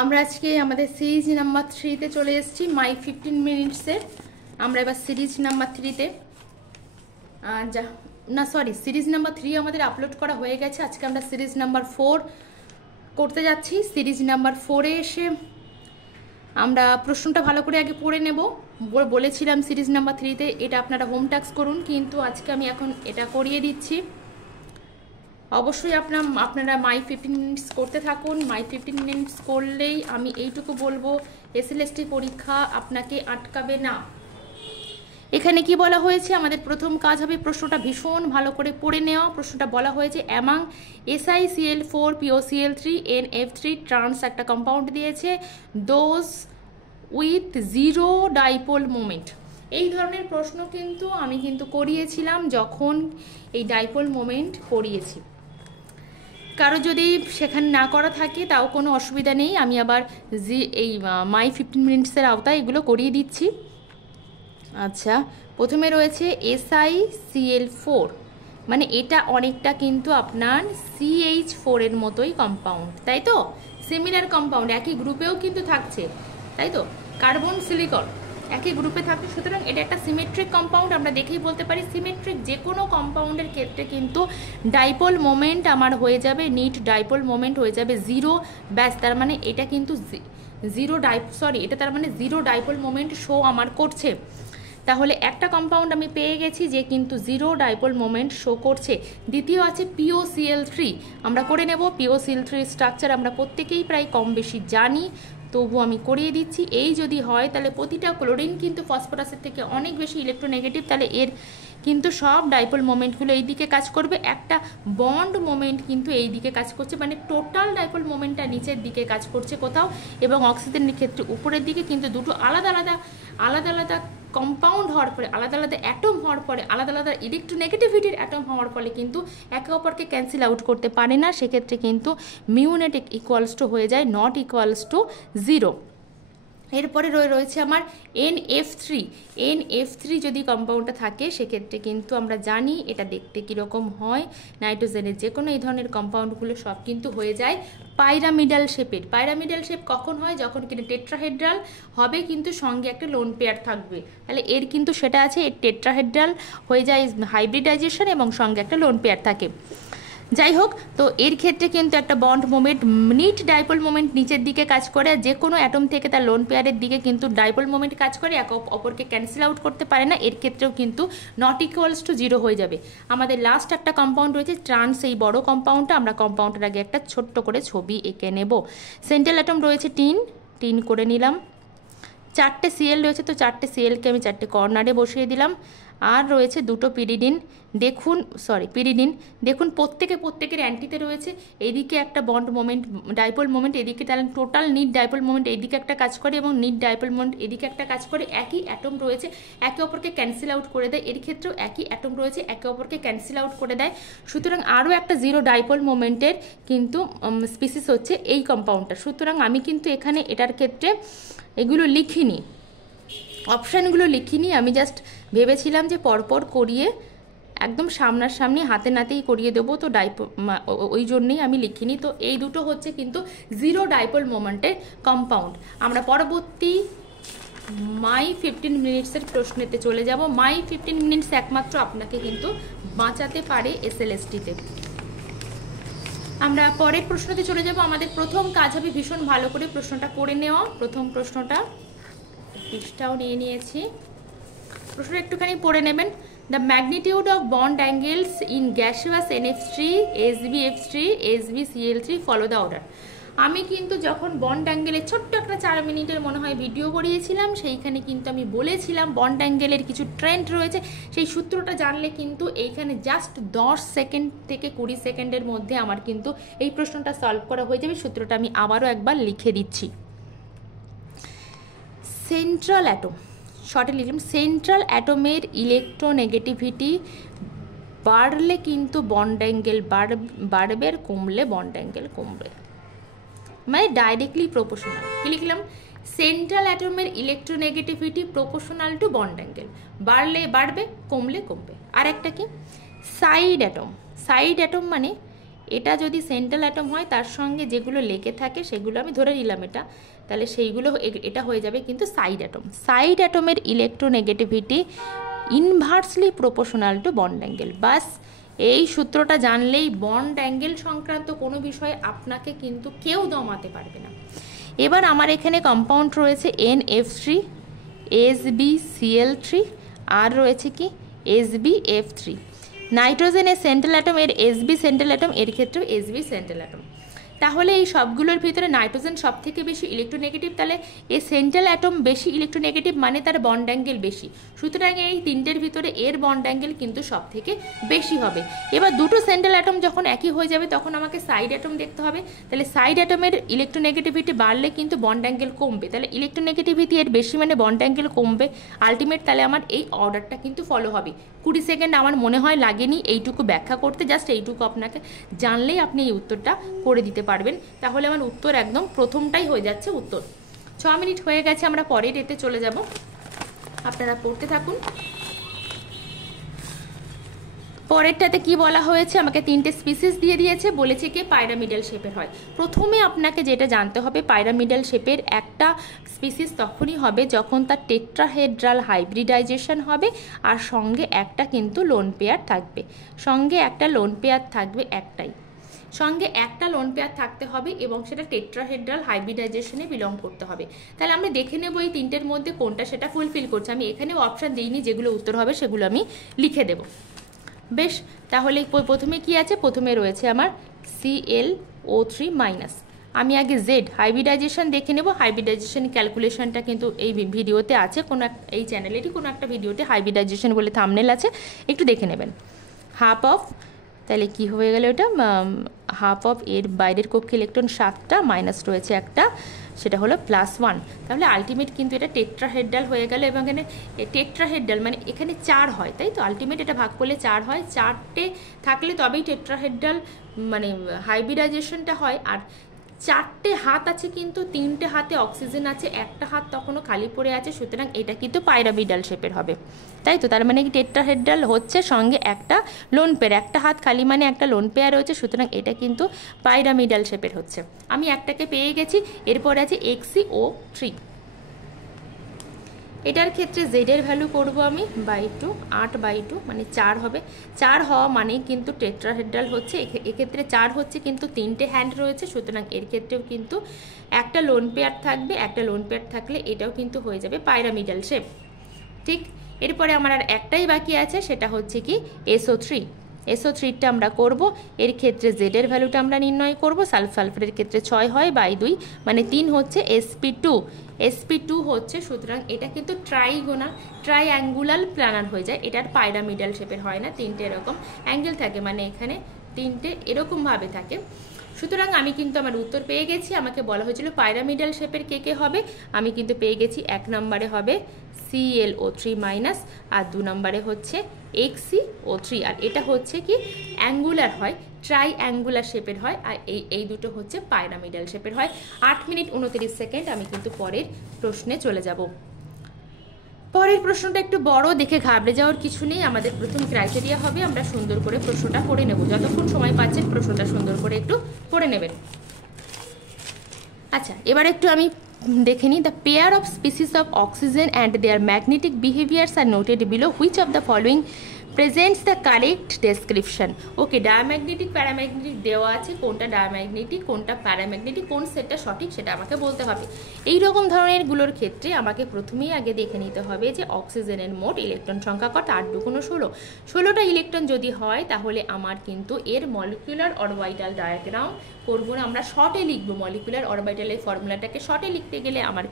আমরা আজকে আমাদের সিরিজ নাম্বার 3 তে চলে এসেছি মাই 15 মিনিটসের। আমরা এবার সিরিজ নাম্বার 3 তে সিরিজ নাম্বার 3 আমাদের আপলোড করা হয়ে গেছে। আজকে আমরা সিরিজ নাম্বার 4 করতে যাচ্ছি। সিরিজ নাম্বার 4 এ এসে আমরা প্রশ্নটা ভালো করে আগে পড়ে নেব। বলেছিলাম সিরিজ নাম্বার 3 তে এটা আপনারা হোম টাস্ক করুন, কিন্তু আজকে আমি এখন এটা করিয়ে দিচ্ছি। অবশ্যই আপনারা মাই 15 মিনিটস করতে থাকুন। মাই 15 মিনিটস করলেই আমি এইটুকু বলবো, এসএলএসটি পরীক্ষা আপনাকে আটকাবে না। এখানে কি বলা হয়েছে, আমাদের প্রথম কাজ হবে প্রশ্নটা ভীষণ ভালো করে পড়ে নেওয়া। প্রশ্নটা বলা হয়েছে among SiCl4 POCl3 NF3 trans একটা কম্পাউন্ড দিয়েছে, those with zero dipole moment. এই ধরনের প্রশ্ন কিন্তু আমি করিয়েছিলাম যখন এই ডাইপোল মোমেন্ট পড়িয়েছি। কারো যদি সেখানে না করা থাকে তাও কোনো অসুবিধা নেই, আমি আবার এই মাই 15 মিনিটসের আওতায় এগুলো করিয়ে দিচ্ছি। আচ্ছা, প্রথমে রয়েছে SiCl4, মানে এটা অনেকটা কিন্তু আপনার CH4 এর মতোই কম্পাউন্ড, তাই তো? সিমিলার কম্পাউন্ড, একই গ্রুপেও কিন্তু থাকছে, তাই তো? কার্বন সিলিকন একই গ্রুপে থাকছে, সুতরাং এটা একটা সিমেট্রিক কম্পাউন্ড। আমরা দেখেই বলতে পারি সিমেট্রিক যে কোনো কম্পাউন্ডের ক্ষেত্রে কিন্তু ডাইপোল মোমেন্ট আমার হয়ে যাবে, নিট ডাইপোল মোমেন্ট হয়ে যাবে জিরো। ব্যাস, তার মানে এটা কিন্তু এটা তার মানে জিরো ডাইপোল মোমেন্ট শো আমার করছে। তাহলে একটা কম্পাউন্ড আমি পেয়ে গেছি যে কিন্তু জিরো ডাইপোল মোমেন্ট শো করছে। দ্বিতীয় আছে POCl3, আমরা করে নেব। POCl3 স্ট্রাকচার আমরা প্রত্যেকেই প্রায় কম বেশি জানি, তবু আমি করিয়ে দিচ্ছি। এই যদি হয় তাহলে প্রতিটা ক্লোরিন কিন্তু ফসফরাসের থেকে অনেক বেশি ইলেকট্রোনেগেটিভ, তাহলে এর কিন্তু সব ডাইপোল মোমেন্টগুলো এই দিকে কাজ করবে। একটা বন্ড মোমেন্ট কিন্তু এই দিকে কাজ করছে, মানে টোটাল ডাইপোল মোমেন্টটা নিচের দিকে কাজ করছে কোথাও, এবং অক্সিজেনের ক্ষেত্রে উপরের দিকে। কিন্তু দুটো আলাদা আলাদা কম্পাউন্ড হওয়ার পরে, আলাদা আলাদা অ্যাটম হওয়ার পরে, আলাদা আলাদা ইলেকট্রোনেগেটিভিটির অ্যাটম হওয়ার ফলে কিন্তু একে অপরকে ক্যান্সেল আউট করতে পারে না। সেক্ষেত্রে কিন্তু মিউনেট ইকুয়ালস টু হয়ে যায় নট ইকুয়ালস টু জিরো। এরপরে রয়েছে আমার NF3 যদি কম্পাউন্ডটা থাকে সেক্ষেত্রে কিন্তু আমরা জানি এটা দেখতে কীরকম হয়। নাইট্রোজেনের যে কোনো এই ধরনের কম্পাউন্ডগুলো সব কিন্তু হয়ে যায় পাইরামিডাল শেপের। পাইরামিডাল শেপ কখন হয়, যখন কিনা টেট্রাহেড্রাল হবে কিন্তু সঙ্গে একটা লোন পেয়ার থাকবে। তাহলে এর কিন্তু সেটা আছে, এর টেট্রাহেড্রাল হয়ে যায় হাইব্রিডাইজেশন এবং সঙ্গে একটা লোন পেয়ার থাকে। যাই হোক, তো এর ক্ষেত্রে কিন্তু একটা bond moment, net dipole moment নিচের দিকে কাজ করে, যে কোনো অ্যাটম থেকে তার লোন পেয়ারের দিকে কিন্তু ডাইপোল মোমেন্ট কাজ করে, একে অপরকে ক্যান্সেল আউট করতে পারে না। এর ক্ষেত্রেও কিন্তু নট ইকুয়ালস টু জিরো হয়ে যাবে। আমাদের লাস্ট একটা কম্পাউন্ড রয়েছে ট্রান্স, এই বড় কম্পাউন্ডটা। আমরা কম্পাউন্ডের আগে একটা ছোট্ট করে ছবি এঁকে নেব। সেন্ট্রাল অ্যাটম রয়েছে টিন করে নিলাম। 4টে Cl রয়েছে, তো 4টে Clকে আমি 4টে কর্নারে বসিয়ে দিলাম। আর রয়েছে দুটো পিরিডিন। দেখুন প্রত্যেকের অ্যান্টিতে রয়েছে। এইদিকে একটা বন্ড মোমেন্ট, ডাইপোল মোমেন্ট এদিকে, তাহলে টোটাল নিট ডাইপোল মোমেন্ট এইদিকে একটা কাজ করে এবং নিট ডাইপোল মোমেন্ট এদিকে একটা কাজ করে। একই অ্যাটম রয়েছে, একে অপরকে ক্যান্সেল আউট করে দেয়। এর ক্ষেত্রেও একই অ্যাটম রয়েছে, একে অপরকে ক্যান্সেল আউট করে দেয়। সুতরাং আরও একটা জিরো ডাইপোল মোমেন্টের কিন্তু স্পিসিস হচ্ছে এই কম্পাউন্ডটা। সুতরাং আমি কিন্তু এখানে এটার ক্ষেত্রে এগুলো লিখিনি, অপশানগুলো লিখিনি। আমি জাস্ট ভেবেছিলাম যে পরপর করিয়ে একদম সামনাসামনি হাতে নাতেই করিয়ে দেবো, তো ওই জন্যেই আমি লিখিনি। তো এই দুটো হচ্ছে কিন্তু জিরো ডাইপোল মোমেন্টের কম্পাউন্ড। আমরা পরবর্তী মাই 15 মিনিটসের প্রশ্নেতে চলে যাব। মাই 15 মিনিটস একমাত্র আপনাকে কিন্তু বাঁচাতে পারে এসএলএসটিতে। আমরা পরের প্রশ্নতে চলে যাব। আমাদের প্রথম কাজ হবে ভীষণ ভালো করে প্রশ্নটা করে নেওয়া। প্রথম প্রশ্নটা পৃষ্ঠাও নিয়ে নিয়েছি, প্রশ্নটা একটুখানি পড়ে নেবেন। The magnitude of bond angles in gaseous NF3 SbF3 SbCl3 follow the order. আমি কিন্তু যখন বন্ড অ্যাঙ্গেলের ছোট্ট একটা 4 মিনিটের মনে হয় ভিডিও করিয়েছিলাম, সেইখানে কিন্তু আমি বলেছিলাম বন্ড অ্যাঙ্গেলের কিছু ট্রেন্ড রয়েছে। সেই সূত্রটা জানলে কিন্তু এইখানে জাস্ট 10 সেকেন্ড থেকে 20 সেকেন্ডের মধ্যে আমার কিন্তু এই প্রশ্নটা সলভ করা হয়ে যাবে। সূত্রটা আমি আবারও একবার লিখে দিচ্ছি। সেন্ট্রাল অ্যাটম, শর্টে লিখলাম, সেন্ট্রাল অ্যাটমের ইলেকট্রোনেগেটিভিটি বাড়লে কিন্তু বন্ড অ্যাঙ্গেল বাড়বে, আর কমলে বন্ড অ্যাঙ্গেল কমবে, মানে ডাইরেক্টলি প্রপোর্শনাল। কি লিখলাম? সেন্ট্রাল অ্যাটমের electronegativity proportional to bond angle, বাড়লে বাড়বে, কমলে কমবে। আর একটা কি, সাইড অ্যাটম মানে এটা যদি সেন্ট্রাল অ্যাটম হয় তার সঙ্গে যেগুলো লেগে থাকে সেগুলো আমি ধরে নিলাম এটা, তাহলে সেইগুলো এটা হয়ে যাবে কিন্তু সাইড অ্যাটম। সাইড অ্যাটমের electronegativity inversely proportional to bond angle. বাস এই সূত্রটা জানলেই বন্ড অ্যাঙ্গেল সংক্রান্ত কোনো বিষয়ে আপনাকে কিন্তু কেউ দমাতে পারবে না। এবার আমার এখানে কম্পাউন্ড রয়েছে NF3 SbCl3 আর রয়েছে কি SbF3। নাইট্রোজেনের সেন্ট্রাল অ্যাটম এর Sb সেন্ট্রাল অ্যাটম, এর ক্ষেত্রেও Sb সেন্ট্রাল অ্যাটম। তাহলে এই সবগুলোর ভিতরে নাইট্রোজেন সব থেকে বেশি ইলেকট্রোনেগেটিভ, তাহলে এই সেন্ট্রাল অ্যাটম বেশি ইলেকট্রোনেগেটিভ মানে তার বন্ড অ্যাঙ্গেল বেশি, সুতরাং এই তিনটের ভিতরে এর বন্ড অ্যাঙ্গেল কিন্তু সব থেকে বেশি হবে। এবার দুটো সেন্ট্রাল অ্যাটম যখন একই হয়ে যাবে তখন আমাকে সাইড অ্যাটম দেখতে হবে, তাহলে সাইড অ্যাটমের ইলেকট্রোনেগেটিভিটি বাড়লে কিন্তু বন্ড অ্যাঙ্গেল কমবে, তাহলে ইলেকট্রোনেগেটিভিটি এর বেশি মানে বন্ড অ্যাঙ্গেল কমবে আলটিমেট। তাহলে আমার এই অর্ডারটা কিন্তু ফলো হবে। 20 সেকেন্ড আমার মনে হয় লাগেনি এইটুকু ব্যাখ্যা করতে, জাস্ট এইটুকু আপনাকে জানলেই আপনি এই উত্তরটা করে দিতে পারবেন। তাহলে আমার উত্তর একদম প্রথমটাই হয়ে যাচ্ছে উত্তর। 6 মিনিট হয়ে গেছে, আমরা পরের এতে চলে যাব, আপনারা পড়তে থাকুন। পরেরটাতে কি বলা হয়েছে, আমাকে 3টে স্পিসিস দিয়ে দিয়েছে, বলেছে কি পাইরামিডাল শেপের হয়। প্রথমে আপনাকে যেটা জানতে হবে, পাইরামিডাল শেপের একটা স্পিসিস তখনই হবে যখন তার টেট্রাহেড্রাল হাইব্রিডাইজেশন হবে আর সঙ্গে একটা কিন্তু লোন পেয়ার থাকবে, সঙ্গে একটা লোন পেয়ার থাকবে একটাই, সঙ্গে একটা লোন পেয়ার থাকতে হবে এবং সেটা টেট্রাহেড্রাল হাইব্রিডাইজেশনে বিলং করতে হবে। তাহলে আমরা দেখে নেব এই তিনটের মধ্যে কোনটা সেটা ফুলফিল করছে। আমি এখানেও অপশান দিইনি, যেগুলো উত্তর হবে সেগুলো আমি লিখে দেব। বেশ, তাহলে প্রথমে কি আছে, প্রথমে রয়েছে আমার ClO3-। আমি আগে জেড হাইব্রিডাইজেশন দেখে নেব। হাইব্রিডাইজেশন ক্যালকুলেশনটা কিন্তু এই ভিডিওতে আছে, কোনো এই চ্যানেলেরই কোনো একটা ভিডিওতে হাইব্রিডাইজেশন বলে থাম্বনেল আছে, একটু দেখে নেবেন। হাফ অফ, তাহলে কি হয়ে গেল এটা, হাফ অফ এর বাইরের কক্ষে ইলেকট্রন 7টা, মাইনাস রয়েছে একটা, সেটা হলো +1। তাহলে আলটিমেট কিন্তু এটা টেট্রাহেড্রাল হয়ে গেল এবং এখানে টেট্রাহেড্রাল মানে এখানে 4 হয়, তাই তো, আলটিমেট এটা ভাগ করলে 4 হয়, 4টে থাকলে তবেই টেট্রাহেড্রাল মানে হাইব্রিডাইজেশনটা হয়। আর 4টে হাত আছে কিন্তু 3টে হাতে অক্সিজেন আছে, একটা হাত তখনও খালি পড়ে আছে, সুতরাং এটা কিন্তু পাইরামিডাল শেপের হবে, তাই তো। তার মানে কি টেট্রাহেড্রাল হচ্ছে সঙ্গে একটা লোন পেয়ার, একটা হাত খালি মানে একটা লোন পেয়ার রয়েছে, সুতরাং এটা কিন্তু পাইরামিডাল শেপের হচ্ছে। আমি একটাকে পেয়ে গেছি, এরপরে আছে XeO3। এটার ক্ষেত্রে জেডের ভ্যালু করব আমি /2, 8/2 মানে 4 হবে। 4 হওয়া মানেই কিন্তু টেট্রাহেড্রাল হচ্ছে, এক্ষেত্রে 4 হচ্ছে কিন্তু 3টে হ্যান্ড রয়েছে, সুতরাং এর ক্ষেত্রেও কিন্তু একটা লোন পেয়ার থাকবে, একটা লোন পেয়ার থাকলে এটাও কিন্তু হয়ে যাবে পাইরামিডাল শেপ। ঠিক, এরপরে আমার আর একটাই বাকি আছে, সেটা হচ্ছে কি SO3। SO3টা আমরা করব, এর ক্ষেত্রে জেডের ভ্যালুটা আমরা নির্ণয় করব। সালফারের ক্ষেত্রে 6 হয় /2 মানে 3 হচ্ছে sp2, sp2 হচ্ছে, সুতরাং এটা কিন্তু ট্রাইঅ্যাঙ্গুলার প্ল্যানার হয়ে যায়, এটার পাইরামিডাল শেপের হয় না, 3টে এরকম অ্যাঙ্গেল থাকে, মানে এখানে 3টে এরকমভাবে থাকে। সুতরাং আমি কিন্তু আমার উত্তর পেয়ে গেছি। আমাকে বলা হয়েছিল পাইরামিডাল শেপের কে হবে, আমি কিন্তু পেয়ে গেছি। 1 নম্বরে হবে ClO3- আর 2 নম্বরে হচ্ছে XeO3, আর এটা হচ্ছে কি অ্যাঙ্গুলার হয়, ট্রাইঅ্যাঙ্গুলার শেপের হয়, আর এই দুটো হচ্ছে পাইরামিডাল শেপের হয়। 8 মিনিট 29 সেকেন্ড, আমি কিন্তু পরের প্রশ্নে চলে যাব। পরের প্রশ্নটা একটু বড়, দেখে ঘাবড়ে যাওয়ার কিছু নেই। আমাদের প্রথম ক্রাইটেরিয়া হবে আমরা সুন্দর করে প্রশ্নটা পড়ে নেব, যতক্ষণ সময় পাচ্ছেন প্রশ্নটা সুন্দর করে একটু পড়ে নেবেন। আচ্ছা, এবার একটু আমি দেখে নিই। The pair of species of oxygen and their magnetic behaviours are noted below, which of the following presents the correct description. Okay, diamagnetic paramagnetic দেওয়া আছে, কোনটা ডায়াম্যাগনেটিক কোনটা প্যারাম্যাগনেটিক, কোন সেটটা সঠিক সেটা আমাকে বলতে হবে। এই রকম ধরনের গুলোর ক্ষেত্রে আমাকে প্রথমেই আগে দেখে নিতে হবে যে অক্সিজেনের মোট ইলেকট্রন সংখ্যা কত, 8 × 2 = 16। 16টা ইলেকট্রন যদি হয় তাহলে আমার কিন্তু এর মলিকুলার অরবিটাল ডায়াগ্রাম করব না, আমরা শর্টে লিখব। মলিকুলার অরবিটালের ফর্মুলাটাকে শর্টে লিখতে গেলে আমার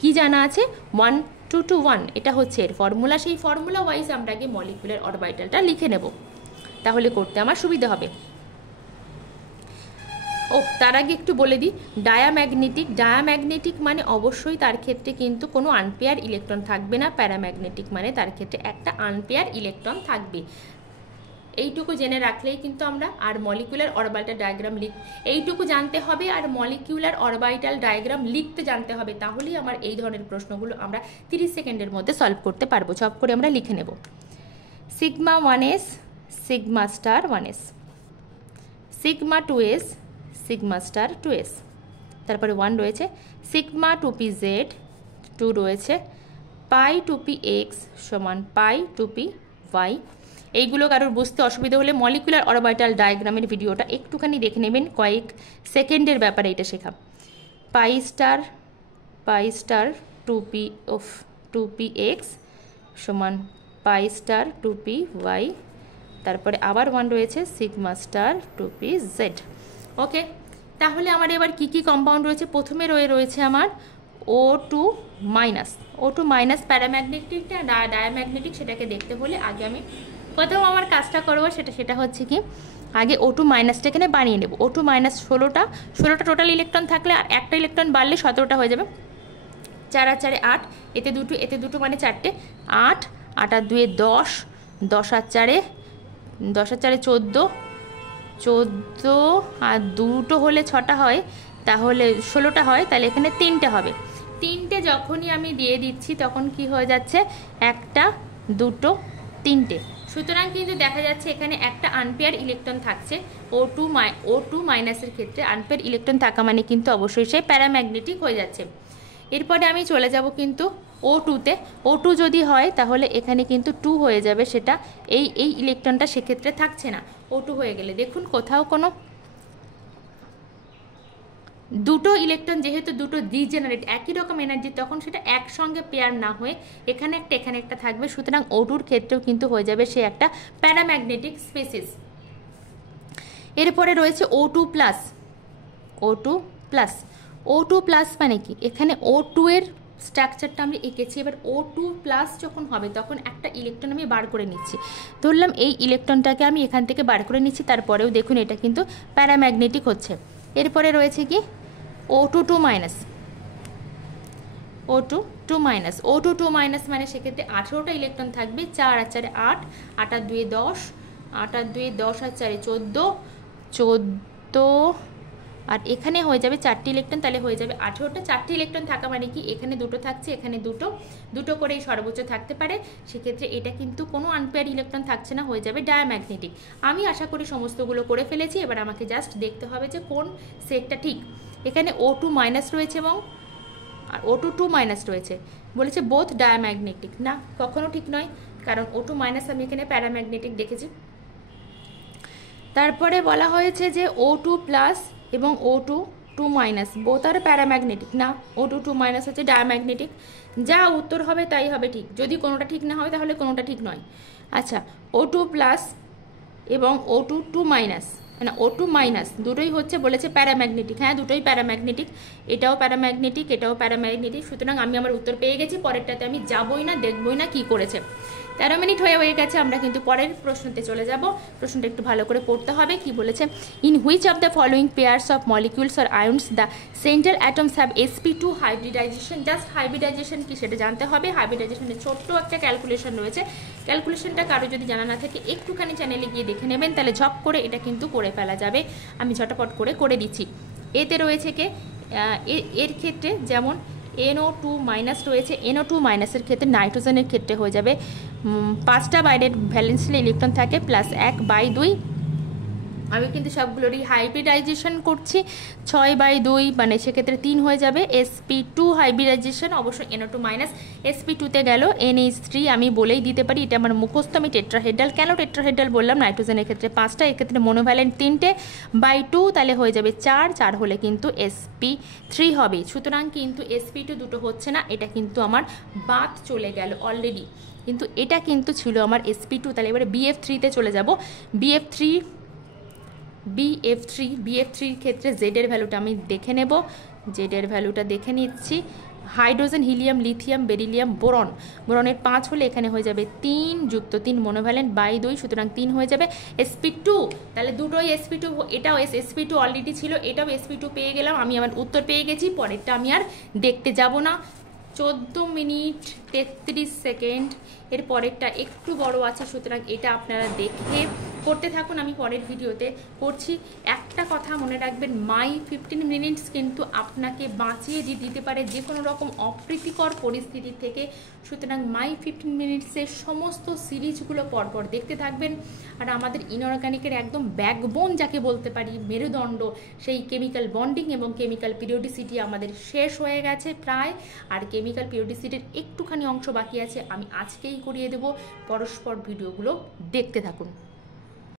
কি জানা আছে, 1 2 to 1, এটা হচ্ছে এর ফর্মুলা। সেই ফর্মুলা ওয়াইজ আমরা আগে মলিকুলার অরবিটালটা লিখে নেব, তাহলে করতে আমার সুবিধা হবে। তার আগে একটু বলে দিই, ডায়াম্যাগনেটিক মানে অবশ্যই তার ক্ষেত্রে কিন্তু কোনো আনপেয়ার ইলেকট্রন থাকবে না, প্যারাম্যাগনেটিক মানে তার ক্ষেত্রে একটা আনপেয়ার ইলেকট্রন থাকবে। এইটুকু জেনে রাখলেই কিন্তু আমরা, আর মলিকুলার অরবিটাল ডায়াগ্রাম এইটুকু জানতে হবে, আর মলিকুলার অরবিটাল ডায়াগ্রাম লিখতে জানতে হবে, তাহলেই আমার এই ধরনের প্রশ্নগুলো আমরা 30 সেকেন্ডের মধ্যে সলভ করতে পারবো। সব করে আমরা লিখে নেব। σ1s, σ*1s, sigma 2s sigma star 2s, তারপরে 1 রয়েছে সিগমা 2p z, 2 রয়েছে পাই 2p x সমান পাই 2p y। এইগুলো কারোর বুঝতে অসুবিধা হলে মলিকুলার অরবিটাল ডায়াগ্রামের ভিডিওটা একটুখানি দেখে নেবেন, কয়েক সেকেন্ডের ব্যাপারে এটা শেখা। পাই স্টার 2p x সমান পাই স্টার 2p y, তারপরে আবার 1 রয়েছে সিগমা স্টার 2p z। ওকে, তাহলে আমার এবার কি কি কম্পাউন্ড রয়েছে? প্রথমে রয়েছে আমার O2 মাইনাস প্যারাম্যাগনেটিক না ডায়াম্যাগনেটিক, সেটাকে দেখতে হলে আগে আমি প্রথম আমার কাজটা করবো সেটা হচ্ছে কি, আগে O2 মাইনাসটা এখানে বানিয়ে নেব। O2 মাইনাস 16টা টোটাল ইলেকট্রন থাকলে আর একটা ইলেকট্রন বাড়লে 17টা হয়ে যাবে। 4 আর 4 8, এতে দুটো মানে 4টে, 8 8 আর 2 10, 10 আর 4 14 আর দুটো হলে 6টা হয়, তাহলে 16টা হয়, তাহলে এখানে 3টে হবে। 3টে যখনই আমি দিয়ে দিচ্ছি তখন কি হয়ে যাচ্ছে, 1 2 3টে। সুতরাং কিন্তু দেখা যাচ্ছে এখানে একটা আনপেয়ার ইলেকট্রন থাকছে। O2 মাইনাসের ক্ষেত্রে আনপেয়ার ইলেকট্রন থাকা মানে কিন্তু অবশ্যই সে প্যারাম্যাগনেটিক হয়ে যাচ্ছে। এরপরে আমি চলে যাব কিন্তু O2তে। O2 যদি হয় তাহলে এখানে কিন্তু 2 হয়ে যাবে, সেটা এই ইলেকট্রনটা সেক্ষেত্রে থাকছে না। O2 হয়ে গেলে দেখুন কোথাও কোনো দুটো ইলেকট্রন, যেহেতু দুটো ডিজেনারেট একই রকম এনার্জি, তখন সেটা একসঙ্গে পেয়ার না হয়ে এখানে একটা থাকবে। সুতরাং O2র ক্ষেত্রেও কিন্তু হয়ে যাবে সে একটা প্যারাম্যাগনেটিক স্পেসিস। এরপরে রয়েছে O2 প্লাস মানে কি, এখানে O2 এর স্ট্রাকচারটা আমি এঁকেছি। এবার O2 প্লাস যখন হবে তখন একটা ইলেকট্রন আমি বার করে নিচ্ছি। ধরলাম এই ইলেকট্রনটাকে আমি এখান থেকে বার করে নিচ্ছি, তারপরেও দেখুন এটা কিন্তু প্যারাম্যাগনেটিক হচ্ছে। এরপরে রয়েছে কি O2 মাইনাস O2 মাইনাস মানে সেক্ষেত্রে 18টা ইলেকট্রন থাকবে। 4 আর 4 8, 8 আর 2 10, 8 আর 2 10 আর 4 14, আর এখানে হয়ে যাবে 4টি ইলেকট্রন, তাহলে হয়ে যাবে 18টা। 4টি ইলেকট্রন থাকা মানে কি, এখানে দুটো থাকছে, এখানে দুটো করেই সর্বোচ্চ থাকতে পারে। সেক্ষেত্রে এটা কিন্তু কোনো আনপেয়ার ইলেকট্রন থাকছে না, হয়ে যাবে ডায়াম্যাগনেটিক। আমি আশা করি সমস্তগুলো করে ফেলেছি। এবার আমাকে জাস্ট দেখতে হবে যে কোন সেটটা ঠিক। এখানে O2 মাইনাস রয়েছে এবং আর O2 মাইনাস রয়েছে, বলেছে বোথ ডায়াম্যাগনেটিক। না, কখনো ঠিক নয়, কারণ O2 মাইনাস আমি এখানে প্যারাম্যাগনেটিক দেখেছি। তারপরে বলা হয়েছে যে O2 প্লাস এবং O2 মাইনাস বোথ আর প্যারাম্যাগনেটিক। না, O2 মাইনাস হচ্ছে ডায়াম্যাগনেটিক। যা উত্তর হবে তাই হবে ঠিক, যদি কোনোটা ঠিক না হয় তাহলে কোনোটা ঠিক নয়। আচ্ছা, O2 প্লাস এবং O2 মাইনাস মানে O2 মাইনাস দুটোই হচ্ছে বলেছে প্যারাম্যাগনেটিক। হ্যাঁ, দুটোই প্যারাম্যাগনেটিক, এটাও প্যারাম্যাগনেটিক। সুতরাং আমি আমার উত্তর পেয়ে গেছি। পরেরটাতে আমি যাবই না, দেখবই না কি করেছে। 13 মিনিট হয়ে গেছে, আমরা কিন্তু পরের প্রশ্নতে চলে যাব। প্রশ্নটা একটু ভালো করে পড়তে হবে। কি বলেছে, in which of the following pairs of molecules or আয়ন্স the central atoms have sp2 hybridization. Just hybridization কি সেটা জানতে হবে। হাইব্রিডাইজেশনের ছোট্ট একটা ক্যালকুলেশন রয়েছে। ক্যালকুলেশনটা কারো যদি জানা না থাকে একটুখানি চ্যানেলে গিয়ে দেখে নেবেন, তাহলে ঝপ করে এটা কিন্তু করে ফেলা যাবে। আমি ঝটাপট করে দিচ্ছি। এতে রয়েছে কে, এর ক্ষেত্রে যেমন NO2 মাইনাস রয়েছে। NO2 মাইনাসের ক্ষেত্রে নাইট্রোজেনের ক্ষেত্রে হয়ে যাবে 5টা বাইরের ভ্যালেন্সিয়াল ইলেকট্রন থাকে +1/2। আমি কিন্তু সবগুলোরই হাইব্রিডাইজেশন করছি 6/2, মানে সেক্ষেত্রে 3 হয়ে যাবে। sp2 হাইব্রিডাইজেশন অবশ্য NO2 মাইনাস sp2তে গেল NH3। আমি বলেই দিতে পারি, এটা আমার মুখস্থ। আমি টেট্রাহেড্রাল, কেন টেট্রাহেড্রাল বললাম, নাইট্রোজেনের ক্ষেত্রে 5টা, এর ক্ষেত্রে মনোভ্যালেন্ট 3টে, /2 তাহলে হয়ে যাবে 4 হলে কিন্তু sp3 হবে। সুতরাং কিন্তু sp2 দুটো হচ্ছে না, এটা কিন্তু আমার বাদ চলে গেল অলরেডি। কিন্তু এটা কিন্তু ছিল আমার sp2। তাহলে এবারে BF3তে চলে যাব। BF3 ক্ষেত্রে Z এর ভ্যালুটা আমি দেখে নেব। Z এর ভ্যালুটা দেখে নিচ্ছি। হাইড্রোজেন, হিলিয়াম, লিথিয়াম, বেরিলিয়াম, বোরনের 5 হলে এখানে হয়ে যাবে 3 যুক্ত 3 মনোভ্যালেন্ট /2, সুতরাং 3 হয়ে যাবে। sp2 তাহলে দুটোই sp2, এটাও sp2 অলরেডি ছিল, এটাও sp2 পেয়ে গেলাম। আমি আমার উত্তর পেয়ে গেছি। পরেরটা আমি আর দেখতে যাব না। 14 মিনিট 33 সেকেন্ড। এর পরেরটা একটু বড় আছে, সুতরাং এটা আপনারা দেখে করতে থাকুন, আমি পরের ভিডিওতে করছি। একটা কথা মনে রাখবেন, মাই 15 মিনিটস কিন্তু আপনাকে বাঁচিয়ে দিতে পারে যে কোনো রকম অপ্রীতিকর পরিস্থিতি থেকে। সুতরাং মাই 15 মিনিটসের সমস্ত সিরিজগুলো পরপর দেখতে থাকবেন। আর আমাদের ইনঅর্গানিকের একদম ব্যাকবোন যাকে বলতে পারি, মেরুদণ্ড, সেই কেমিক্যাল বন্ডিং এবং কেমিক্যাল পিরিয়ডিসিটি আমাদের শেষ হয়ে গেছে প্রায়। আর কেমিক্যাল পিরিয়ডিসিটির একটুখানি অংশ বাকি আছে, আমি আজকেই করিয়ে দেবো। পরস্পর ভিডিওগুলো দেখতে থাকুন।